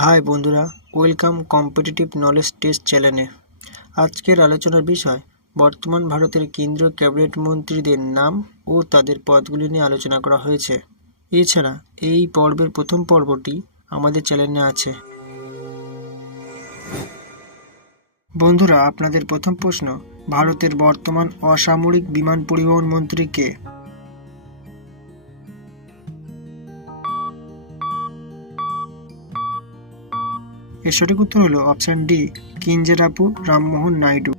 High বন্ধুরা, welcome competitive knowledge test চ্যানেলে। আজকের আলোচনার বিষয় বর্তমান ভারতের কেন্দ্রীয় ক্যাবিনেট মন্ত্রীদের নাম ও তাদের পদগুলি নিয়ে আলোচনা করা হয়েছে। এছাড়া এই পর্বের প্রথম পর্বটি আমাদের চ্যানেলে আছে। বন্ধুরা, আপনাদের প্রথম প্রশ্ন, ভারতের বর্তমান অসামরিক বিমান পরিবহন মন্ত্রী কে? এর সঠিক উত্তর হলো অপশন ডি, কিঞ্জরাপু রামমোহন নাইডু।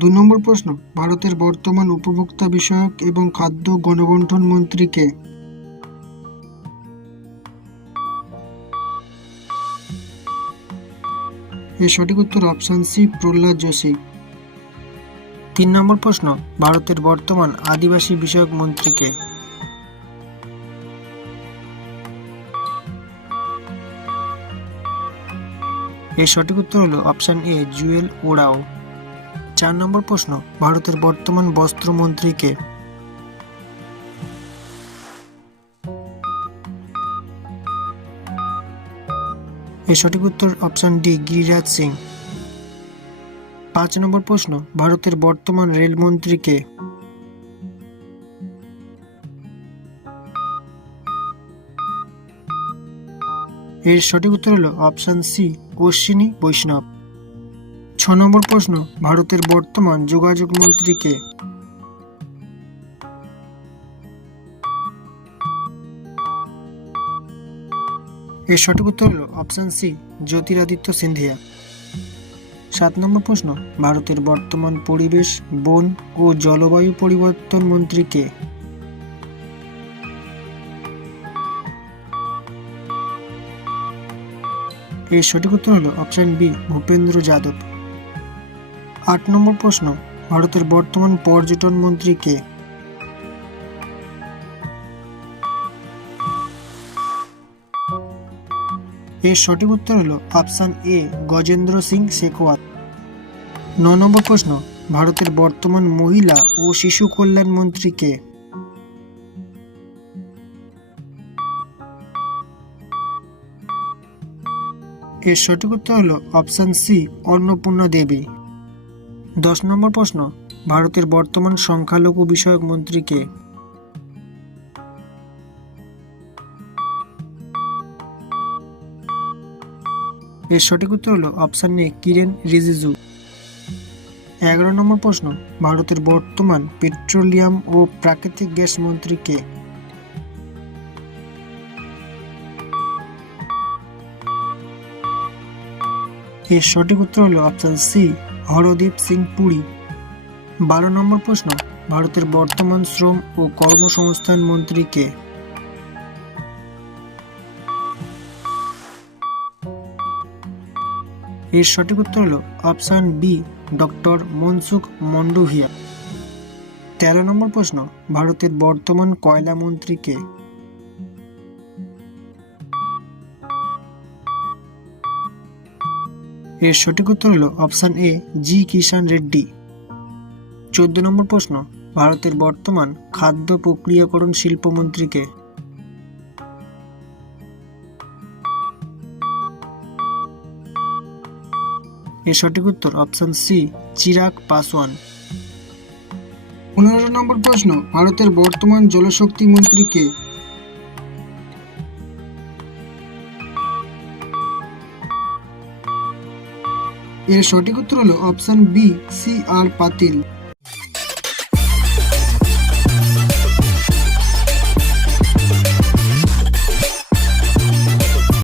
2 নম্বর প্রশ্ন, ভারতের বর্তমান উপভোক্তা বিষয়ক এবং খাদ্য গণবণ্টন মন্ত্রী কে? এর সঠিক উত্তর অপশন সি, প্রহ্লাদ যোশী। 3 নম্বর প্রশ্ন, ভারতের বর্তমান আদিবাসী বিষয়ক মন্ত্রী কে? এর সঠিক উত্তর হলো অপশন এ, জুয়েল ওরাও। 4 নম্বর প্রশ্ন, ভারতের বর্তমান বস্ত্রমন্ত্রী কে? এর সঠিক উত্তর অপশন ডি, গিরিরাজ সিং। 5 নম্বর প্রশ্ন, ভারতের বর্তমান রেলমন্ত্রী কে? এর সঠিক উত্তর হলো অপশন সি, অশ্বিনী বৈষ্ণব। 6 নম্বর প্রশ্ন, ভারতের বর্তমান যোগাযোগ মন্ত্রী কে? এর সঠিক উত্তর হলো অপশন সি, জ্যোতিরাদিত্য সিন্ধিয়া। 7 নম্বর প্রশ্ন, ভারতের বর্তমান পরিবেশ, বন ও জলবায়ু পরিবর্তন মন্ত্রী কে? এর সঠিক উত্তর হলো অপশন বি, ভূপেন্দ্র যাদব। 8 নম্বর প্রশ্ন, ভারতের বর্তমান পর্যটন মন্ত্রী কে? এর সঠিক উত্তর হলো অপশন এ, গজেন্দ্র সিং শেখাওয়াত। 9 নম্বর প্রশ্ন, ভারতের বর্তমান মহিলা ও শিশু কল্যাণ মন্ত্রী কে? এর সঠিক উত্তর হলো অপশন সি, অন্নপূর্ণা দেবী। 10 নম্বর প্রশ্ন, ভারতের বর্তমান সংখ্যালঘু বিষয়ক মন্ত্রী কে? এর সঠিক উত্তর হলো অপশন এ, কিরেন রিজিজু। 11 নম্বর প্রশ্ন, ভারতের বর্তমান পেট্রোলিয়াম ও প্রাকৃতিক গ্যাস মন্ত্রী কে? এর সঠিক উত্তর হলো অপশন সি, হরদীপ সিং পুরী। 12 নম্বর প্রশ্ন, ভারতের বর্তমান শ্রম ও কর্মসংস্থান মন্ত্রী কে? এর সঠিক উত্তর হলো অপশন বি, ডক্টর মনসুখ মন্ডভিয়া। 13 নম্বর প্রশ্ন, ভারতের বর্তমান কয়লা মন্ত্রী কে? এর সঠিক উত্তর হলো অপশন এ, জি কিষান রেড্ডি। 14 নম্বর প্রশ্ন, ভারতের বর্তমান খাদ্য প্রক্রিয়াকরণ শিল্প মন্ত্রী কে? এর সঠিক উত্তর অপশন সি, চিরাগ পাসওয়ান। 15 নম্বর প্রশ্ন, ভারতের বর্তমান জলশক্তি মন্ত্রী কে? এর সঠিক উত্তর হলো অপশন বি, সি আর পাতিল।